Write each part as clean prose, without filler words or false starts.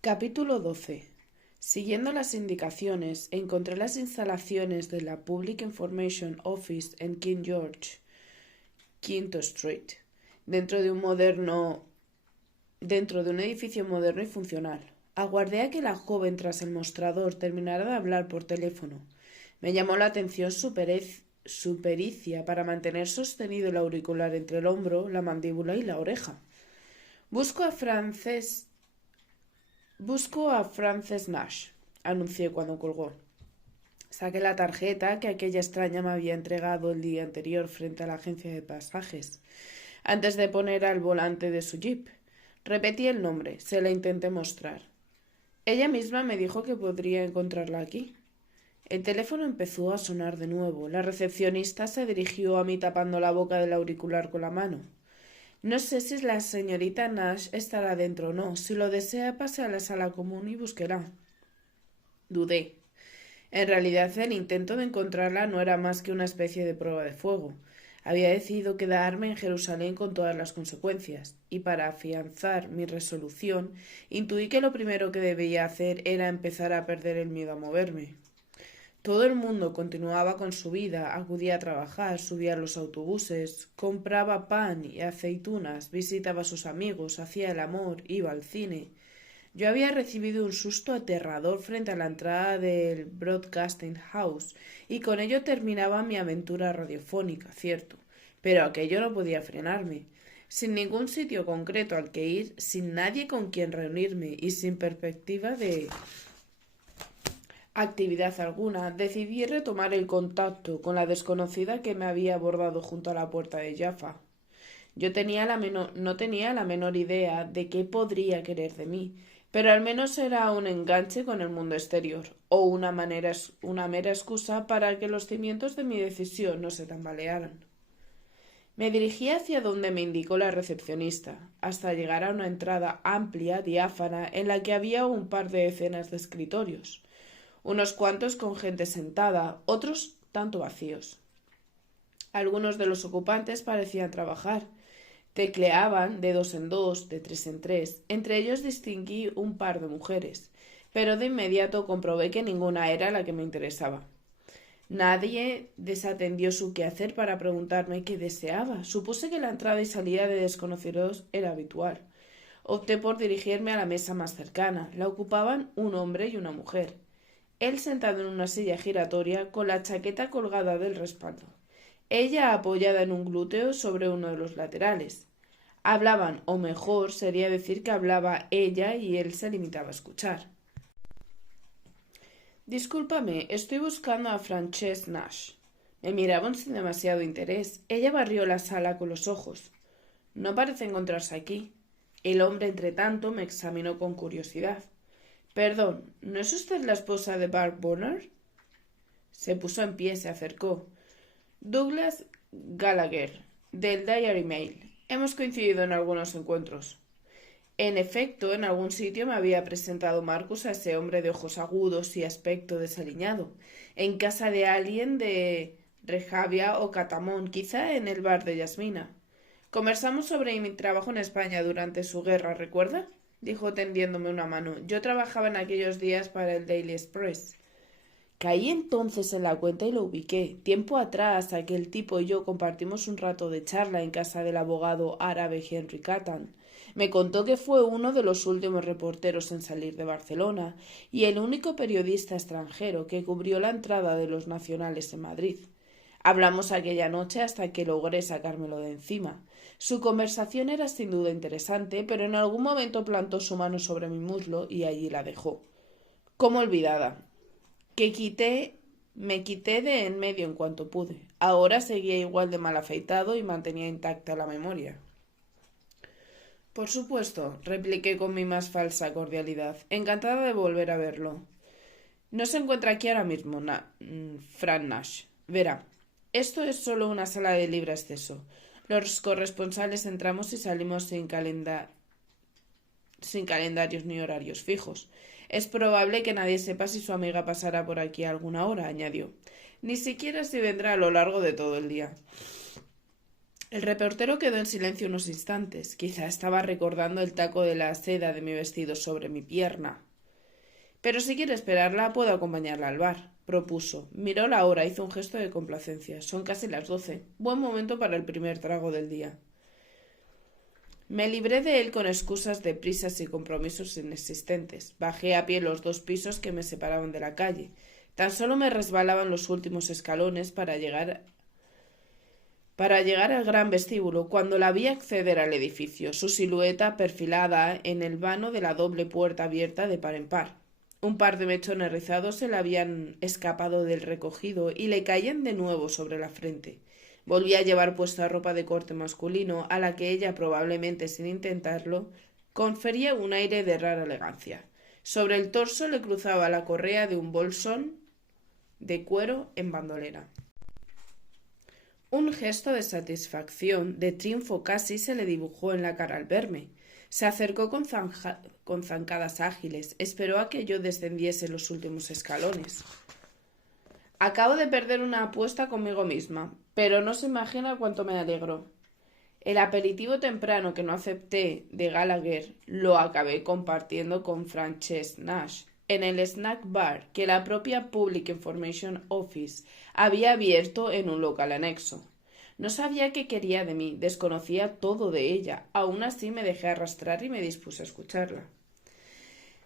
Capítulo 12. Siguiendo las indicaciones, encontré las instalaciones de la Public Information Office en King George, Quinto Street, dentro de un edificio moderno y funcional. Aguardé a que la joven tras el mostrador terminara de hablar por teléfono. Me llamó la atención su pericia para mantener sostenido el auricular entre el hombro, la mandíbula y la oreja. Busco a Frances Nash, anuncié cuando colgó. Saqué la tarjeta que aquella extraña me había entregado el día anterior frente a la agencia de pasajes, antes de poner al volante de su jeep. Repetí el nombre, se la intenté mostrar. Ella misma me dijo que podría encontrarla aquí. El teléfono empezó a sonar de nuevo. La recepcionista se dirigió a mí tapando la boca del auricular con la mano. No sé si la señorita Nash estará dentro o no. Si lo desea, pase a la sala común y búsquela. Dudé. En realidad, el intento de encontrarla no era más que una especie de prueba de fuego. Había decidido quedarme en Jerusalén con todas las consecuencias, y para afianzar mi resolución, intuí que lo primero que debía hacer era empezar a perder el miedo a moverme. Todo el mundo continuaba con su vida, acudía a trabajar, subía a los autobuses, compraba pan y aceitunas, visitaba a sus amigos, hacía el amor, iba al cine. Yo había recibido un susto aterrador frente a la entrada del Broadcasting House, y con ello terminaba mi aventura radiofónica, cierto, pero aquello no podía frenarme. Sin ningún sitio concreto al que ir, sin nadie con quien reunirme y sin perspectiva de actividad alguna, decidí retomar el contacto con la desconocida que me había abordado junto a la puerta de Jaffa. No tenía la menor idea de qué podría querer de mí, pero al menos era un enganche con el mundo exterior, o una mera excusa para que los cimientos de mi decisión no se tambalearan. Me dirigí hacia donde me indicó la recepcionista, hasta llegar a una entrada amplia, diáfana, en la que había un par de decenas de escritorios, unos cuantos con gente sentada, otros tanto vacíos. Algunos de los ocupantes parecían trabajar. Tecleaban de dos en dos, de tres en tres. Entre ellos distinguí un par de mujeres, pero de inmediato comprobé que ninguna era la que me interesaba. Nadie desatendió su quehacer para preguntarme qué deseaba. Supuse que la entrada y salida de desconocidos era habitual. Opté por dirigirme a la mesa más cercana. La ocupaban un hombre y una mujer. Él sentado en una silla giratoria con la chaqueta colgada del respaldo. Ella apoyada en un glúteo sobre uno de los laterales. Hablaban, o mejor sería decir que hablaba ella y él se limitaba a escuchar. Discúlpame, estoy buscando a Frances Nash. Me miraban sin demasiado interés. Ella barrió la sala con los ojos. No parece encontrarse aquí. El hombre, entre tanto, me examinó con curiosidad. Perdón, ¿no es usted la esposa de Bart Bonner? Se puso en pie, se acercó. Douglas Gallagher, del Diary Mail. Hemos coincidido en algunos encuentros. En efecto, en algún sitio me había presentado Marcus a ese hombre de ojos agudos y aspecto desaliñado, en casa de alguien de Rejavia o Catamón, quizá en el bar de Yasmina. Conversamos sobre mi trabajo en España durante su guerra, ¿recuerda? Dijo tendiéndome una mano. Yo trabajaba en aquellos días para el Daily Express. Caí entonces en la cuenta y lo ubiqué. Tiempo atrás, aquel tipo y yo compartimos un rato de charla en casa del abogado árabe Henry Cattan. Me contó que fue uno de los últimos reporteros en salir de Barcelona y el único periodista extranjero que cubrió la entrada de los nacionales en Madrid. Hablamos aquella noche hasta que logré sacármelo de encima. Su conversación era sin duda interesante, pero en algún momento plantó su mano sobre mi muslo y allí la dejó. Como olvidada. Me quité de en medio en cuanto pude. Ahora seguía igual de mal afeitado y mantenía intacta la memoria. Por supuesto, repliqué con mi más falsa cordialidad, encantada de volver a verlo. No se encuentra aquí ahora mismo, Fran Nash. Verá, esto es solo una sala de libre acceso. Los corresponsales entramos y salimos sin calendarios ni horarios fijos. Es probable que nadie sepa si su amiga pasará por aquí a alguna hora, añadió. Ni siquiera si vendrá a lo largo de todo el día. El reportero quedó en silencio unos instantes. Quizá estaba recordando el taco de la seda de mi vestido sobre mi pierna. Pero si quiere esperarla, puedo acompañarla al bar, propuso. Miró la hora, hizo un gesto de complacencia. Son casi las 12. Buen momento para el primer trago del día. Me libré de él con excusas de prisas y compromisos inexistentes. Bajé a pie los 2 pisos que me separaban de la calle. Tan solo me resbalaban los últimos escalones para llegar al gran vestíbulo, cuando la vi acceder al edificio, su silueta perfilada en el vano de la doble puerta abierta de par en par. Un par de mechones rizados se le habían escapado del recogido y le caían de nuevo sobre la frente. Volvía a llevar puesta ropa de corte masculino, a la que ella, probablemente sin intentarlo, confería un aire de rara elegancia. Sobre el torso le cruzaba la correa de un bolsón de cuero en bandolera. Un gesto de satisfacción, de triunfo casi, se le dibujó en la cara al verme. Se acercó con zancadas ágiles, esperó a que yo descendiese los últimos escalones. Acabo de perder una apuesta conmigo misma, pero no se imagina cuánto me alegro. El aperitivo temprano que no acepté de Gallagher lo acabé compartiendo con Frances Nash en el snack bar que la propia Public Information Office había abierto en un local anexo. No sabía qué quería de mí, desconocía todo de ella, aún así me dejé arrastrar y me dispuse a escucharla.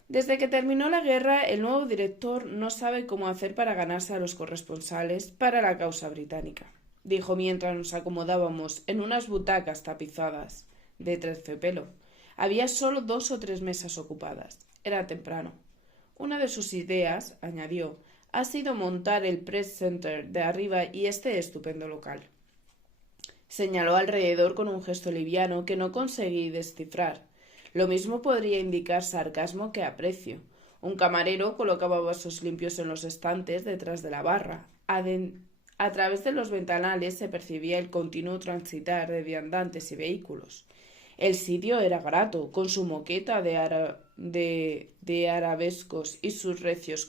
Desde que terminó la guerra, el nuevo director no sabe cómo hacer para ganarse a los corresponsales para la causa británica, dijo mientras nos acomodábamos en unas butacas tapizadas de terciopelo. Había solo 2 o 3 mesas ocupadas. Era temprano. Una de sus ideas, añadió, ha sido montar el Press Center de arriba y este estupendo local. Señaló alrededor con un gesto liviano que no conseguí descifrar. Lo mismo podría indicar sarcasmo que aprecio. Un camarero colocaba vasos limpios en los estantes detrás de la barra. A través de los ventanales se percibía el continuo transitar de viandantes y vehículos. El sitio era grato, con su moqueta de arabescos y sus recios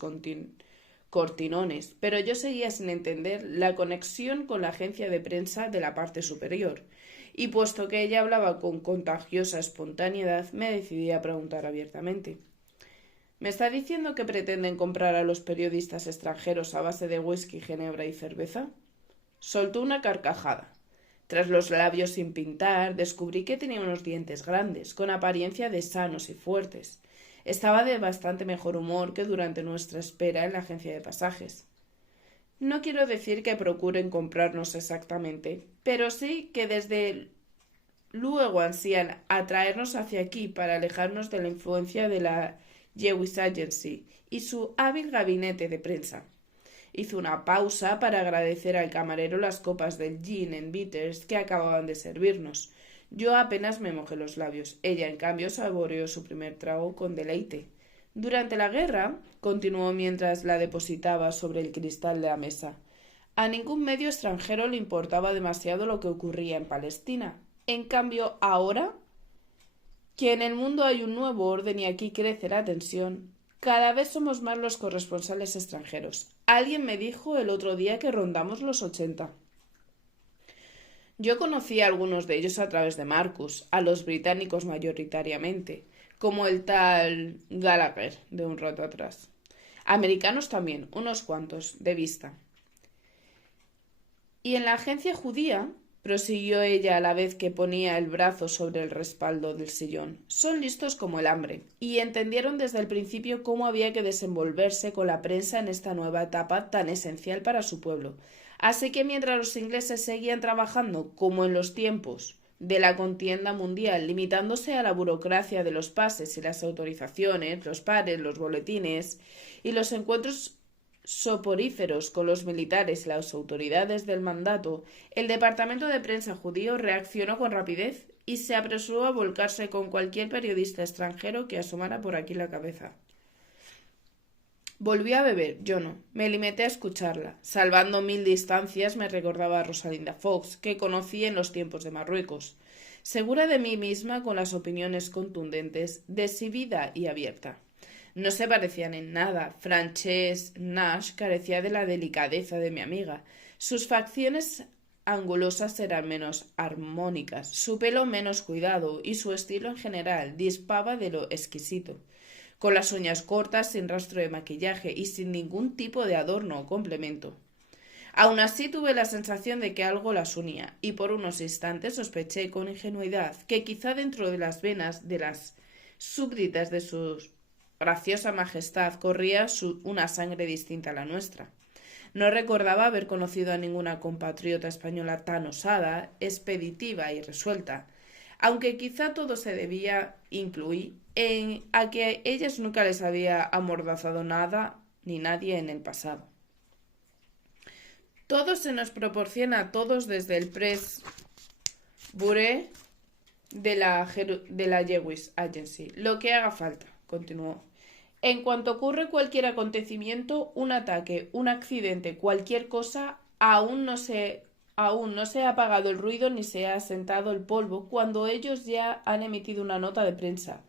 cortinones, pero yo seguía sin entender la conexión con la agencia de prensa de la parte superior, y puesto que ella hablaba con contagiosa espontaneidad, me decidí a preguntar abiertamente. ¿Me está diciendo que pretenden comprar a los periodistas extranjeros a base de whisky, ginebra y cerveza? Soltó una carcajada. Tras los labios sin pintar, descubrí que tenía unos dientes grandes, con apariencia de sanos y fuertes. Estaba de bastante mejor humor que durante nuestra espera en la agencia de pasajes. No quiero decir que procuren comprarnos exactamente, pero sí que desde luego ansían atraernos hacia aquí para alejarnos de la influencia de la Jewish Agency y su hábil gabinete de prensa. Hizo una pausa para agradecer al camarero las copas del gin and bitters que acababan de servirnos. Yo apenas me mojé los labios. Ella, en cambio, saboreó su primer trago con deleite. Durante la guerra, continuó mientras la depositaba sobre el cristal de la mesa, a ningún medio extranjero le importaba demasiado lo que ocurría en Palestina. En cambio, ahora, que en el mundo hay un nuevo orden y aquí crece la tensión, cada vez somos más los corresponsales extranjeros. Alguien me dijo el otro día que rondamos los 80. Yo conocí a algunos de ellos a través de Marcus, a los británicos mayoritariamente, como el tal Gallagher de un rato atrás. Americanos también, unos cuantos, de vista. Y en la agencia judía, prosiguió ella a la vez que ponía el brazo sobre el respaldo del sillón, son listos como el hambre, y entendieron desde el principio cómo había que desenvolverse con la prensa en esta nueva etapa tan esencial para su pueblo. Así que mientras los ingleses seguían trabajando como en los tiempos de la contienda mundial, limitándose a la burocracia de los pases y las autorizaciones, los pares, los boletines y los encuentros soporíferos con los militares y las autoridades del mandato, el departamento de prensa judío reaccionó con rapidez y se apresuró a volcarse con cualquier periodista extranjero que asomara por aquí la cabeza. Volví a beber, yo no. Me limité a escucharla. Salvando 1000 distancias me recordaba a Rosalinda Fox, que conocí en los tiempos de Marruecos. Segura de mí misma, con las opiniones contundentes, decidida y abierta. No se parecían en nada. Frances Nash carecía de la delicadeza de mi amiga. Sus facciones angulosas eran menos armónicas, su pelo menos cuidado y su estilo en general dispaba de lo exquisito. Con las uñas cortas, sin rastro de maquillaje y sin ningún tipo de adorno o complemento. Aún así tuve la sensación de que algo las unía, y por unos instantes sospeché con ingenuidad que quizá dentro de las venas de las súbditas de su graciosa majestad corría una sangre distinta a la nuestra. No recordaba haber conocido a ninguna compatriota española tan osada, expeditiva y resuelta, aunque quizá todo se debía, incluir, a que a ellas nunca les había amordazado nada ni nadie en el pasado. Todo se nos proporciona a todos desde el Press Bureau de la Jewish Agency, lo que haga falta, continuó. En cuanto ocurre cualquier acontecimiento, un ataque, un accidente, cualquier cosa, aún no se ha apagado el ruido ni se ha asentado el polvo cuando ellos ya han emitido una nota de prensa,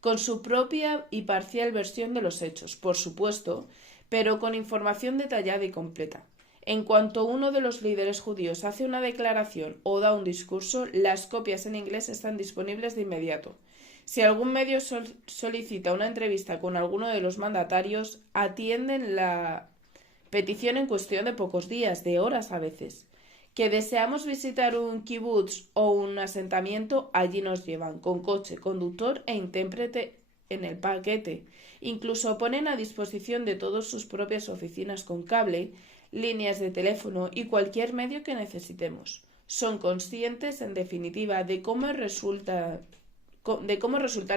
con su propia y parcial versión de los hechos, por supuesto, pero con información detallada y completa. En cuanto uno de los líderes judíos hace una declaración o da un discurso, las copias en inglés están disponibles de inmediato. Si algún medio solicita una entrevista con alguno de los mandatarios, atienden la petición en cuestión de pocos días, de horas a veces. Que deseamos visitar un kibutz o un asentamiento, allí nos llevan, con coche, conductor e intérprete en el paquete. Incluso ponen a disposición de todos sus propias oficinas con cable, líneas de teléfono y cualquier medio que necesitemos. Son conscientes, en definitiva, de cómo resultar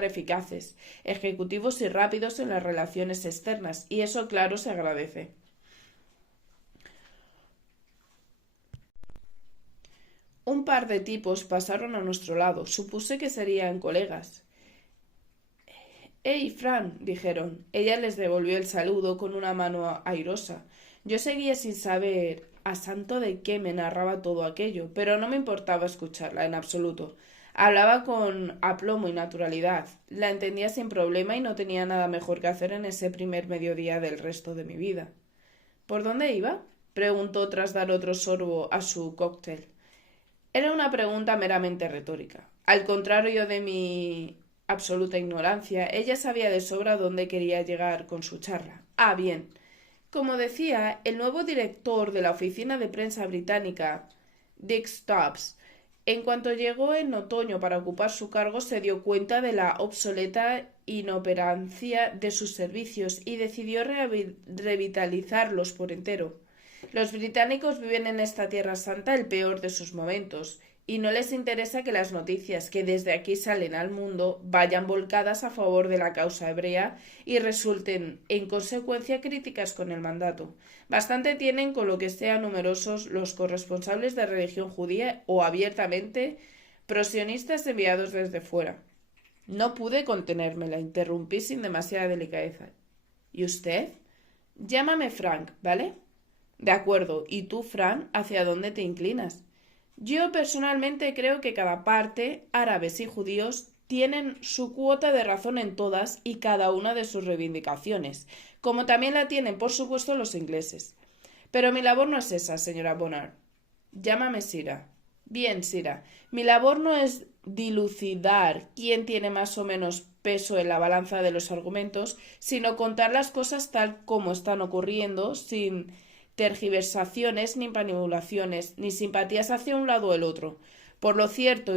eficaces, ejecutivos y rápidos en las relaciones externas, y eso, claro, se agradece. Un par de tipos pasaron a nuestro lado. Supuse que serían colegas. «¡Hey, Fran!», dijeron. Ella les devolvió el saludo con una mano airosa. Yo seguía sin saber a santo de qué me narraba todo aquello, pero no me importaba escucharla en absoluto. Hablaba con aplomo y naturalidad. La entendía sin problema y no tenía nada mejor que hacer en ese primer mediodía del resto de mi vida. «¿Por dónde iba?», preguntó tras dar otro sorbo a su cóctel. Era una pregunta meramente retórica. Al contrario de mi absoluta ignorancia, ella sabía de sobra dónde quería llegar con su charla. Ah, bien. Como decía, el nuevo director de la oficina de prensa británica, Dick Stubbs, en cuanto llegó en otoño para ocupar su cargo, se dio cuenta de la obsoleta inoperancia de sus servicios y decidió revitalizarlos por entero. Los británicos viven en esta tierra santa el peor de sus momentos, y no les interesa que las noticias que desde aquí salen al mundo vayan volcadas a favor de la causa hebrea y resulten, en consecuencia, críticas con el mandato. Bastante tienen con lo que sean numerosos los corresponsables de religión judía o abiertamente prosionistas enviados desde fuera. No pude contenerme, la interrumpí sin demasiada delicadeza. ¿Y usted? Llámame Frank, ¿vale? De acuerdo. ¿Y tú, Fran, hacia dónde te inclinas? Yo personalmente creo que cada parte, árabes y judíos, tienen su cuota de razón en todas y cada una de sus reivindicaciones, como también la tienen, por supuesto, los ingleses. Pero mi labor no es esa, señora Bonnard. Llámame Sira. Bien, Sira. Mi labor no es dilucidar quién tiene más o menos peso en la balanza de los argumentos, sino contar las cosas tal como están ocurriendo, sin tergiversaciones ni manipulaciones, ni simpatías hacia un lado o el otro. Por lo cierto,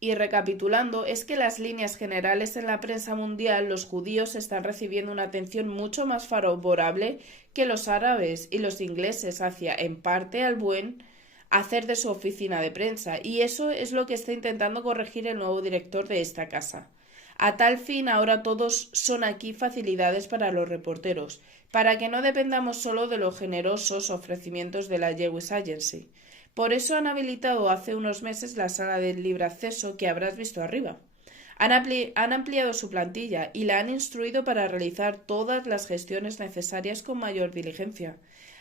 y recapitulando, es que las líneas generales en la prensa mundial los judíos están recibiendo una atención mucho más favorable que los árabes y los ingleses hacia, en parte, al buen hacer de su oficina de prensa, y eso es lo que está intentando corregir el nuevo director de esta casa. A tal fin, ahora todos son aquí facilidades para los reporteros, para que no dependamos solo de los generosos ofrecimientos de la Jewish Agency. Por eso han habilitado hace unos meses la sala del libre acceso que habrás visto arriba. Han ampliado su plantilla y la han instruido para realizar todas las gestiones necesarias con mayor diligencia.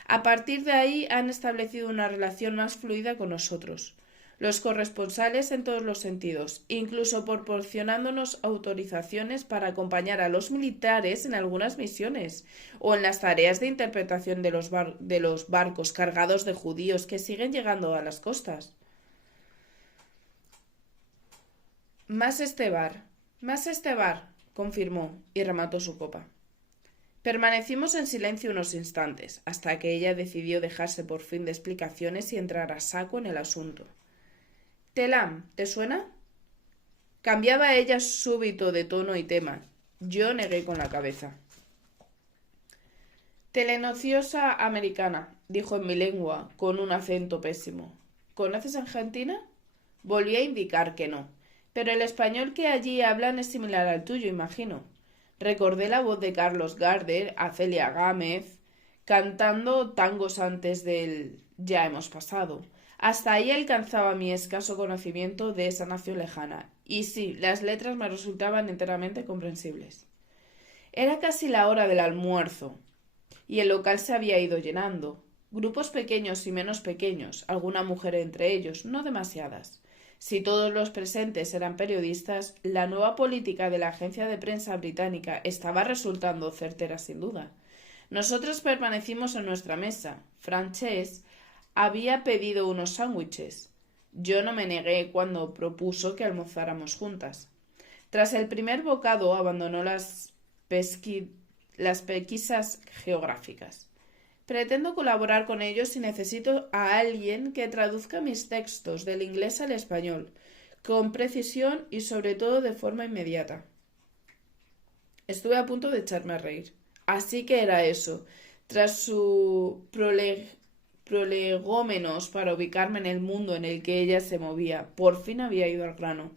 A partir de ahí han establecido una relación más fluida con nosotros. los corresponsales en todos los sentidos, incluso proporcionándonos autorizaciones para acompañar a los militares en algunas misiones o en las tareas de interpretación de los barcos cargados de judíos que siguen llegando a las costas. Más este bar, confirmó y remató su copa. Permanecimos en silencio unos instantes, hasta que ella decidió dejarse por fin de explicaciones y entrar a saco en el asunto. —Telam, ¿te suena? Cambiaba ella súbito de tono y tema. Yo negué con la cabeza. —Telenociosa americana —dijo en mi lengua, con un acento pésimo—. ¿Conoces Argentina? Volví a indicar que no. Pero el español que allí hablan es similar al tuyo, imagino. Recordé la voz de Carlos Gardel a Celia Gámez cantando tangos antes del Ya hemos pasado. Hasta ahí alcanzaba mi escaso conocimiento de esa nación lejana. Y sí, las letras me resultaban enteramente comprensibles. Era casi la hora del almuerzo, y el local se había ido llenando. Grupos pequeños y menos pequeños, alguna mujer entre ellos, no demasiadas. Si todos los presentes eran periodistas, la nueva política de la agencia de prensa británica estaba resultando certera sin duda. Nosotros permanecimos en nuestra mesa. Frances había pedido unos sándwiches. Yo no me negué cuando propuso que almorzáramos juntas. Tras el primer bocado abandonó las pesquisas geográficas. Pretendo colaborar con ellos y necesito a alguien que traduzca mis textos del inglés al español, con precisión y sobre todo de forma inmediata. Estuve a punto de echarme a reír. Así que era eso. Tras su prolegómenos para ubicarme en el mundo en el que ella se movía, por fin había ido al grano.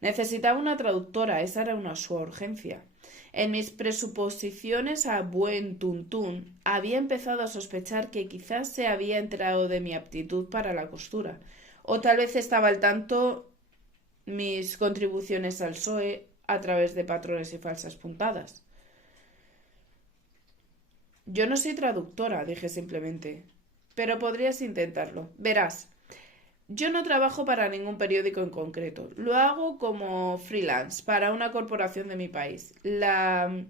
Necesitaba una traductora, esa era su urgencia. En mis presuposiciones a buen tuntún había empezado a sospechar que quizás se había enterado de mi aptitud para la costura, o tal vez estaba al tanto mis contribuciones al PSOE a través de patrones y falsas puntadas. Yo no soy traductora, dije simplemente, pero podrías intentarlo. Verás, yo no trabajo para ningún periódico en concreto. Lo hago como freelance para una corporación de mi país, la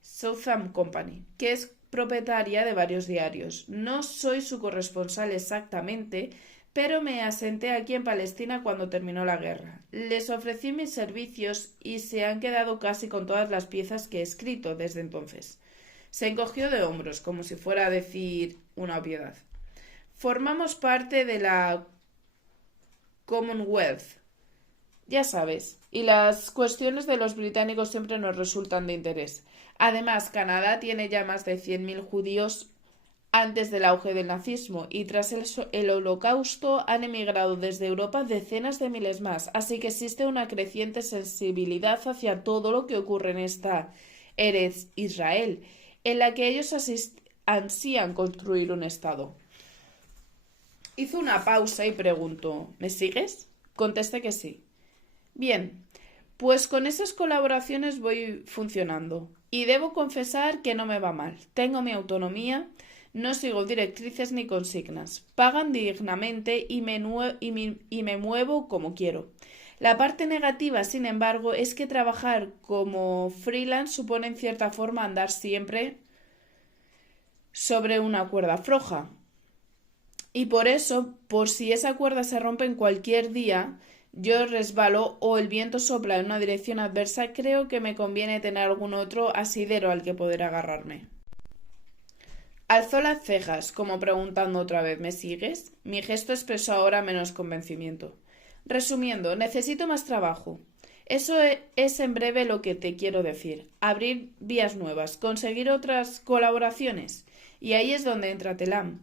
Southam Company, que es propietaria de varios diarios. No soy su corresponsal exactamente, pero me asenté aquí en Palestina cuando terminó la guerra. Les ofrecí mis servicios y se han quedado casi con todas las piezas que he escrito desde entonces. Se encogió de hombros, como si fuera a decir una obviedad. Formamos parte de la Commonwealth, ya sabes, y las cuestiones de los británicos siempre nos resultan de interés. Además, Canadá tiene ya más de 100.000 judíos antes del auge del nazismo y tras el Holocausto han emigrado desde Europa decenas de miles más, así que existe una creciente sensibilidad hacia todo lo que ocurre en esta Eretz Israel, en la que ellos ansían construir un Estado. Hizo una pausa y preguntó: ¿me sigues? Contesté que sí. Bien, pues con esas colaboraciones voy funcionando. Y debo confesar que no me va mal. Tengo mi autonomía, no sigo directrices ni consignas. Pagan dignamente y me muevo como quiero. La parte negativa, sin embargo, es que trabajar como freelance supone en cierta forma andar siempre sobre una cuerda floja. Y por eso, por si esa cuerda se rompe en cualquier día, yo resbalo o el viento sopla en una dirección adversa, creo que me conviene tener algún otro asidero al que poder agarrarme. Alzó las cejas, como preguntando otra vez: ¿me sigues? Mi gesto expresó ahora menos convencimiento. Resumiendo, necesito más trabajo. Eso es en breve lo que te quiero decir. Abrir vías nuevas, conseguir otras colaboraciones. Y ahí es donde entra Telam.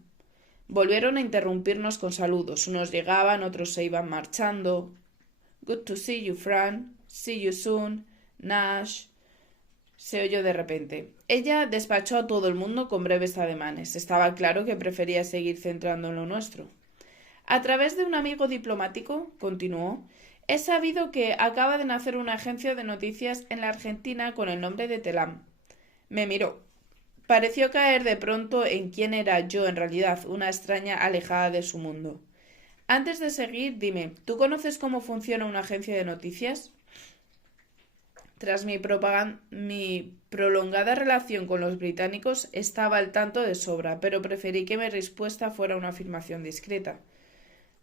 Volvieron a interrumpirnos con saludos. Unos llegaban, otros se iban marchando. Good to see you, Fran. See you soon. Nash. Se oyó de repente. Ella despachó a todo el mundo con breves ademanes. Estaba claro que prefería seguir centrando en lo nuestro. A través de un amigo diplomático, continuó, he sabido que acaba de nacer una agencia de noticias en la Argentina con el nombre de Telam. Me miró. Pareció caer de pronto en quién era yo en realidad, una extraña alejada de su mundo. Antes de seguir, dime, ¿tú conoces cómo funciona una agencia de noticias? Tras mi prolongada relación con los británicos, estaba al tanto de sobra, pero preferí que mi respuesta fuera una afirmación discreta.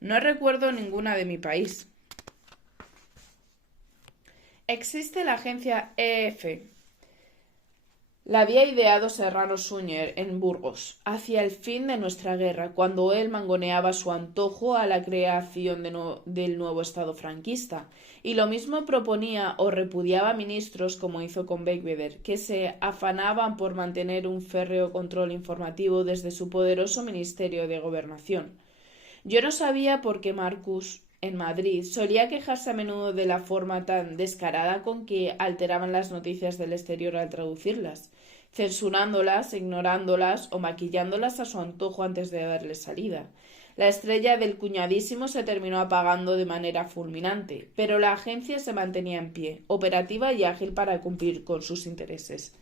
No recuerdo ninguna de mi país. Existe la agencia EF. La había ideado Serrano Suñer en Burgos, hacia el fin de nuestra guerra, cuando él mangoneaba su antojo a la creación del nuevo Estado franquista, y lo mismo proponía o repudiaba ministros, como hizo con Belvedere, que se afanaban por mantener un férreo control informativo desde su poderoso Ministerio de Gobernación. Yo no sabía por qué Marcus, en Madrid, solía quejarse a menudo de la forma tan descarada con que alteraban las noticias del exterior al traducirlas, censurándolas, ignorándolas o maquillándolas a su antojo antes de darles salida. La estrella del cuñadísimo se terminó apagando de manera fulminante, pero la agencia se mantenía en pie, operativa y ágil para cumplir con sus intereses.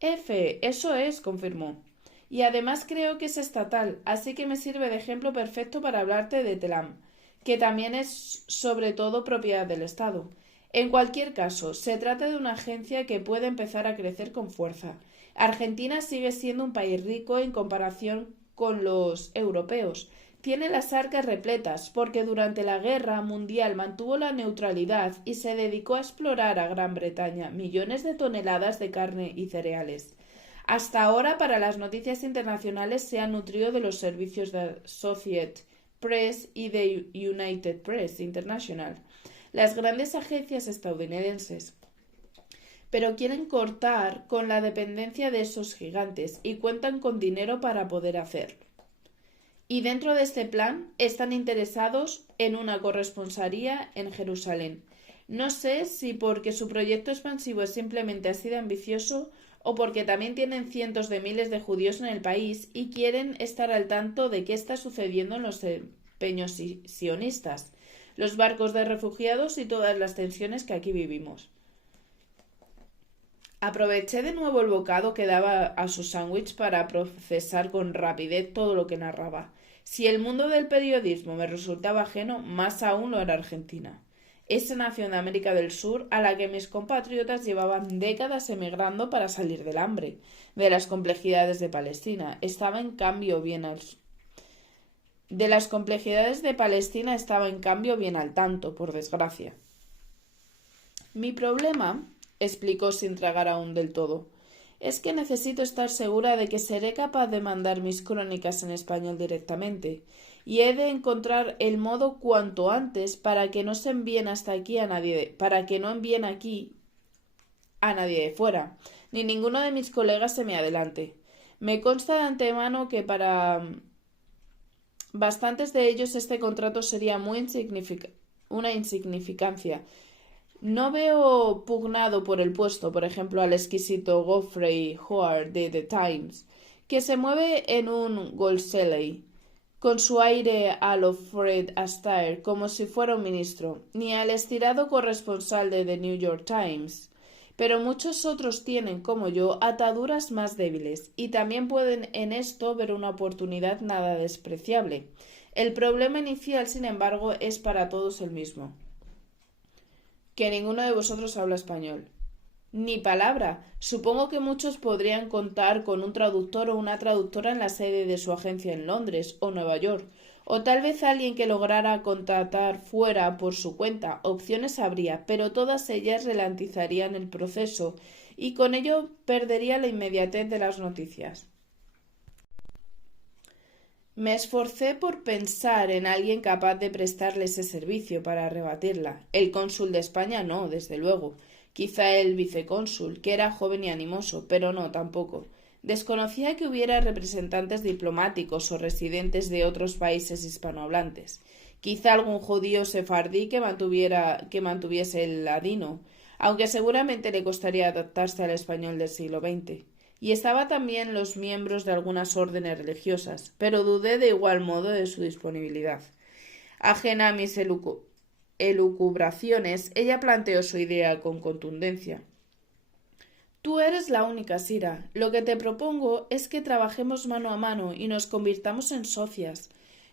Eso es, confirmó. Y además creo que es estatal, así que me sirve de ejemplo perfecto para hablarte de Telam, que también es sobre todo propiedad del Estado. En cualquier caso, se trata de una agencia que puede empezar a crecer con fuerza. Argentina sigue siendo un país rico en comparación con los europeos. Tiene las arcas repletas porque durante la guerra mundial mantuvo la neutralidad y se dedicó a explorar a Gran Bretaña millones de toneladas de carne y cereales. Hasta ahora, para las noticias internacionales se ha nutrido de los servicios de Associated Press y de United Press International, las grandes agencias estadounidenses. Pero quieren cortar con la dependencia de esos gigantes y cuentan con dinero para poder hacerlo. Y dentro de este plan están interesados en una corresponsalía en Jerusalén. No sé si porque su proyecto expansivo es simplemente así de ambicioso o porque también tienen cientos de miles de judíos en el país y quieren estar al tanto de qué está sucediendo en los empeños sionistas, los barcos de refugiados y todas las tensiones que aquí vivimos. Aproveché de nuevo el bocado que daba a su sándwich para procesar con rapidez todo lo que narraba. Si el mundo del periodismo me resultaba ajeno, más aún lo era Argentina. Esa nación de América del Sur a la que mis compatriotas llevaban décadas emigrando para salir del hambre, de las complejidades de Palestina. Estaba en cambio bien al tanto, por desgracia. Mi problema, explicó sin tragar aún del todo, es que necesito estar segura de que seré capaz de mandar mis crónicas en español directamente, y he de encontrar el modo cuanto antes para que no se envíen hasta aquí a nadie, para que no envíen aquí a nadie de fuera, ni ninguno de mis colegas se me adelante. Me consta de antemano que para bastantes de ellos este contrato sería una insignificancia. No veo pugnado por el puesto, por ejemplo, al exquisito Geoffrey Howard de The Times, que se mueve en un Goldselley, con su aire a lo Fred Astaire, como si fuera un ministro, ni al estirado corresponsal de The New York Times. Pero muchos otros tienen, como yo, ataduras más débiles, y también pueden en esto ver una oportunidad nada despreciable. El problema inicial, sin embargo, es para todos el mismo. Que ninguno de vosotros habla español. Ni palabra. Supongo que muchos podrían contar con un traductor o una traductora en la sede de su agencia en Londres o Nueva York, o tal vez alguien que lograra contratar fuera por su cuenta. Opciones habría, pero todas ellas ralentizarían el proceso y con ello perdería la inmediatez de las noticias. Me esforcé por pensar en alguien capaz de prestarle ese servicio para rebatirla. El cónsul de España no, desde luego. Quizá el vicecónsul, que era joven y animoso, pero no tampoco. Desconocía que hubiera representantes diplomáticos o residentes de otros países hispanohablantes. Quizá algún judío sefardí que mantuviese el ladino, aunque seguramente le costaría adaptarse al español del siglo XX. Y estaba también los miembros de algunas órdenes religiosas, pero dudé de igual modo de su disponibilidad. Ajena a mis elucubraciones, ella planteó su idea con contundencia. Tú eres la única, Sira. Lo que te propongo es que trabajemos mano a mano y nos convirtamos en socias.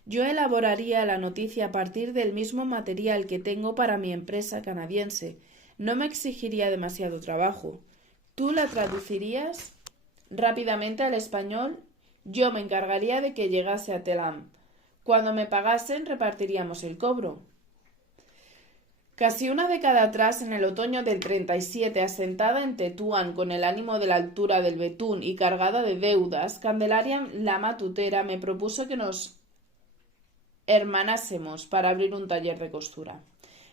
Yo elaboraría la noticia a partir del mismo material que tengo para mi empresa canadiense. No me exigiría demasiado trabajo. Tú la traducirías rápidamente al español. Yo me encargaría de que llegase a Telam. Cuando me pagasen, repartiríamos el cobro. Casi una década atrás, en el otoño del 37, asentada en Tetuán con el ánimo de la altura del betún y cargada de deudas, Candelaria la matutera me propuso que nos hermanásemos para abrir un taller de costura.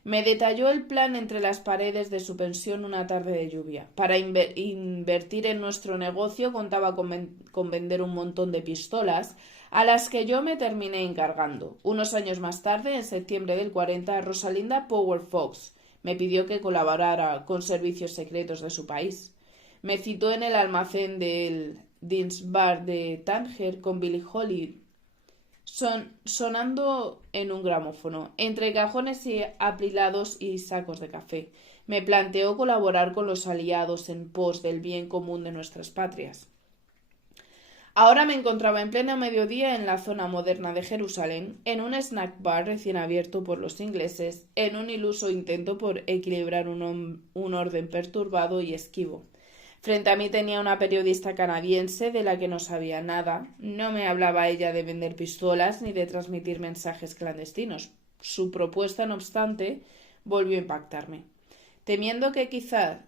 Me detalló el plan entre las paredes de su pensión una tarde de lluvia. Para invertir en nuestro negocio contaba con vender un montón de pistolas, a las que yo me terminé encargando. Unos años más tarde, en septiembre del 40, Rosalinda Power Fox me pidió que colaborara con servicios secretos de su país. Me citó en el almacén del Dean's Bar de Tánger con Billie Holiday sonando en un gramófono, entre cajones y apilados y sacos de café. Me planteó colaborar con los aliados en pos del bien común de nuestras patrias. Ahora me encontraba en pleno mediodía en la zona moderna de Jerusalén, en un snack bar recién abierto por los ingleses, en un iluso intento por equilibrar un orden perturbado y esquivo. Frente a mí tenía una periodista canadiense de la que no sabía nada. No me hablaba ella de vender pistolas ni de transmitir mensajes clandestinos. Su propuesta, no obstante, volvió a impactarme. Temiendo que quizá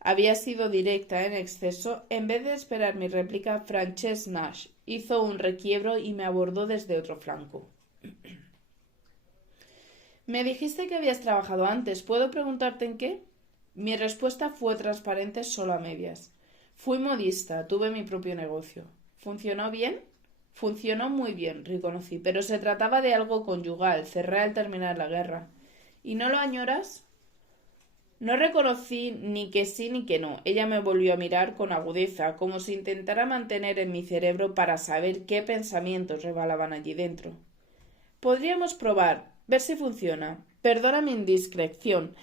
había sido directa en exceso, en vez de esperar mi réplica, Frances Nash hizo un requiebro y me abordó desde otro flanco. Me dijiste que habías trabajado antes. ¿Puedo preguntarte en qué? Mi respuesta fue transparente solo a medias. Fui modista, tuve mi propio negocio. ¿Funcionó bien? Funcionó muy bien, reconocí, pero se trataba de algo conyugal, cerré al terminar la guerra. ¿Y no lo añoras? No reconocí ni que sí ni que no. Ella me volvió a mirar con agudeza, como si intentara mantener en mi cerebro para saber qué pensamientos rebalaban allí dentro. Podríamos probar, ver si funciona. Perdona mi indiscreción,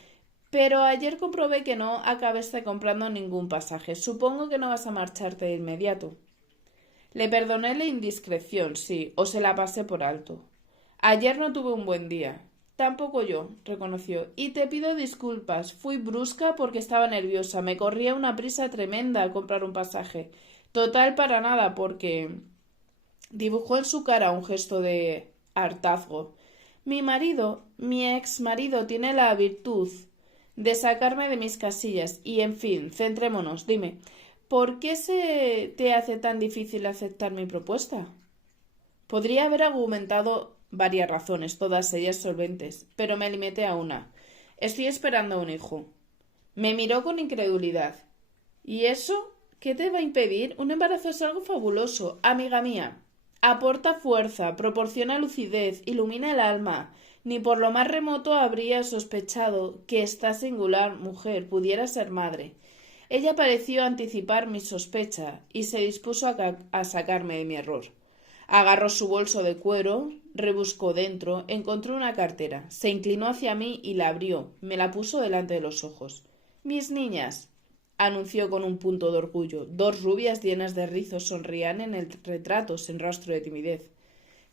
pero ayer comprobé que no acabaste comprando ningún pasaje. Supongo que no vas a marcharte de inmediato. Le perdoné la indiscreción, sí, o se la pasé por alto. Ayer no tuve un buen día. Tampoco yo, reconoció. Y te pido disculpas. Fui brusca porque estaba nerviosa. Me corría una prisa tremenda a comprar un pasaje. Total para nada, porque dibujó en su cara un gesto de hartazgo. Mi ex marido, tiene la virtud de sacarme de mis casillas. Y, en fin, centrémonos. Dime, ¿por qué se te hace tan difícil aceptar mi propuesta? Podría haber argumentado varias razones, todas ellas solventes, pero me limité a una. Estoy esperando un hijo. Me miró con incredulidad. ¿Y eso? ¿Qué te va a impedir? Un embarazo es algo fabuloso, amiga mía. Aporta fuerza, proporciona lucidez, ilumina el alma. Ni por lo más remoto habría sospechado que esta singular mujer pudiera ser madre. Ella pareció anticipar mi sospecha y se dispuso a sacarme de mi error. Agarró su bolso de cuero, rebuscó dentro, encontró una cartera, se inclinó hacia mí y la abrió, me la puso delante de los ojos. Mis niñas, anunció con un punto de orgullo. Dos rubias llenas de rizos sonrían en el retrato sin rastro de timidez.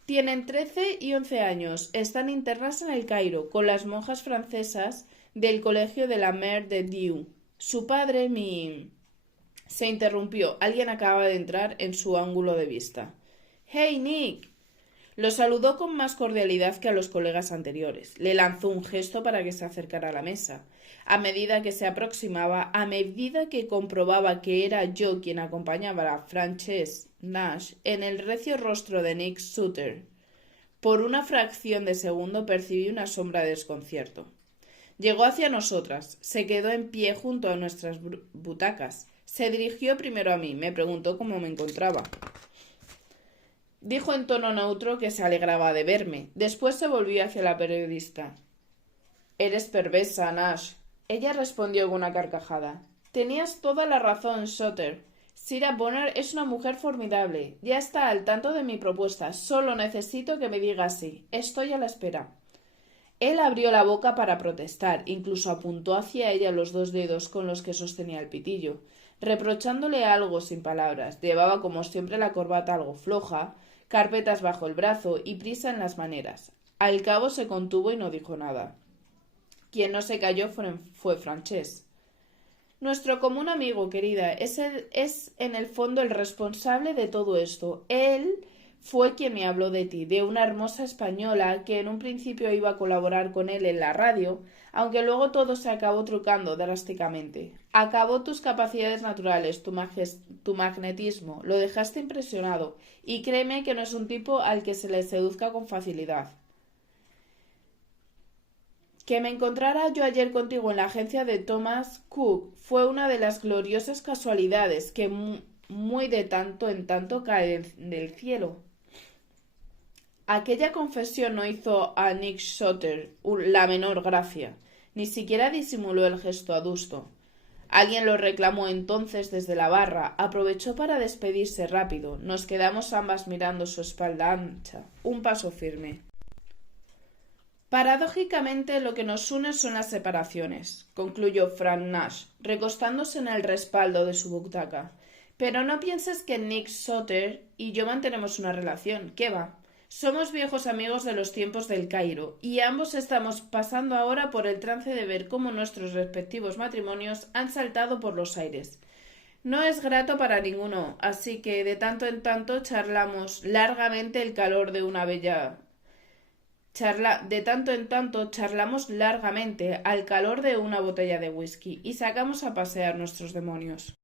Tienen 13 y 11 años. Están internas en el Cairo, con las monjas francesas del colegio de la Mère de Dieu. Su padre, Se interrumpió. Alguien acaba de entrar en su ángulo de vista. «¡Hey, Nick!». Lo saludó con más cordialidad que a los colegas anteriores. Le lanzó un gesto para que se acercara a la mesa. A medida que se aproximaba, a medida que comprobaba que era yo quien acompañaba a Frances Nash, en el recio rostro de Nick Sutter, por una fracción de segundo percibí una sombra de desconcierto. Llegó hacia nosotras, se quedó en pie junto a nuestras butacas. Se dirigió primero a mí, me preguntó cómo me encontraba. Dijo en tono neutro que se alegraba de verme. Después se volvió hacia la periodista. «Eres perversa, Nash». Ella respondió con una carcajada. «Tenías toda la razón, Sutter. Sarah Bonner es una mujer formidable. Ya está al tanto de mi propuesta. Solo necesito que me diga sí. Estoy a la espera». Él abrió la boca para protestar, incluso apuntó hacia ella los dos dedos con los que sostenía el pitillo, reprochándole algo sin palabras. Llevaba como siempre la corbata algo floja, carpetas bajo el brazo y prisa en las maneras. Al cabo se contuvo y no dijo nada. Quien no se calló fue Francesc. Nuestro común amigo, querida, es en el fondo el responsable de todo esto. Él fue quien me habló de ti, de una hermosa española que en un principio iba a colaborar con él en la radio, aunque luego todo se acabó trucando drásticamente. Acabó tus capacidades naturales, tu magnetismo, lo dejaste impresionado, y créeme que no es un tipo al que se le seduzca con facilidad. Que me encontrara yo ayer contigo en la agencia de Thomas Cook fue una de las gloriosas casualidades que muy de tanto en tanto caen del cielo. Aquella confesión no hizo a Nick Soter la menor gracia, ni siquiera disimuló el gesto adusto. Alguien lo reclamó entonces desde la barra, aprovechó para despedirse rápido. Nos quedamos ambas mirando su espalda ancha, un paso firme. Paradójicamente lo que nos une son las separaciones, concluyó Frank Nash, recostándose en el respaldo de su butaca. Pero no pienses que Nick Soter y yo mantenemos una relación. ¿Qué va? Somos viejos amigos de los tiempos del Cairo, y ambos estamos pasando ahora por el trance de ver cómo nuestros respectivos matrimonios han saltado por los aires. No es grato para ninguno, así que de tanto en tanto charlamos largamente el calor de una bella de tanto en tanto charlamos largamente al calor de una botella de whisky y sacamos a pasear nuestros demonios.